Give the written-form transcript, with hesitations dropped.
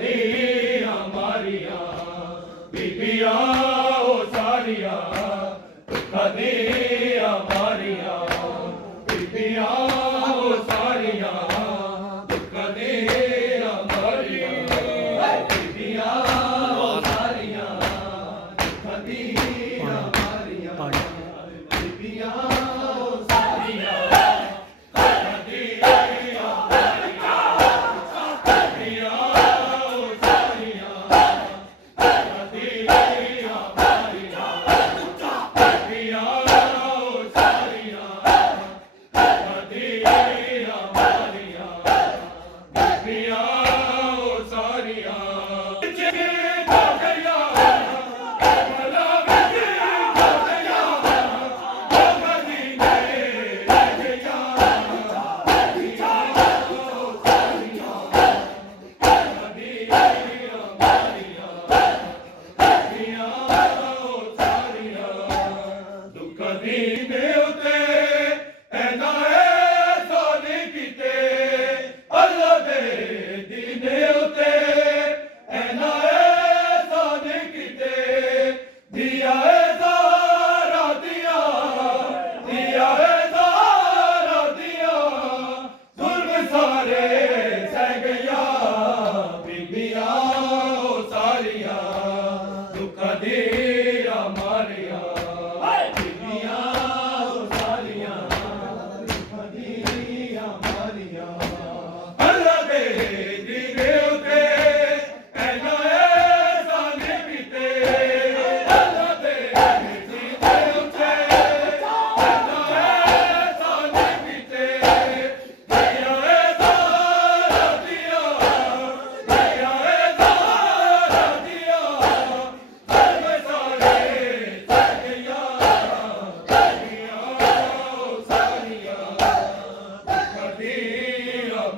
ਦੀਆਂ ਮਾਰੀਆਂ ਬੀਬੀਆਂ ਉਹ ਸਾਰੀਆਂ ਦੁੱਖਾਂ ਦੀਆਂ ਮਾਰੀਆਂ ਬੀਬੀਆਂ ਉਹ ਸਾਰੀਆਂ ਦੁੱਖਾਂ ਦੀਆਂ ਮਾਰੀਆਂ ਬੀਬੀਆਂ ਉਹ ਸਾਰੀਆਂ ਦੁੱਖਾਂ ਦੀਆਂ ਮਾਰੀਆਂ ਬੀਬੀਆਂ ਉਹ ਸਾਰੀਆਂ ਦੀਨੇ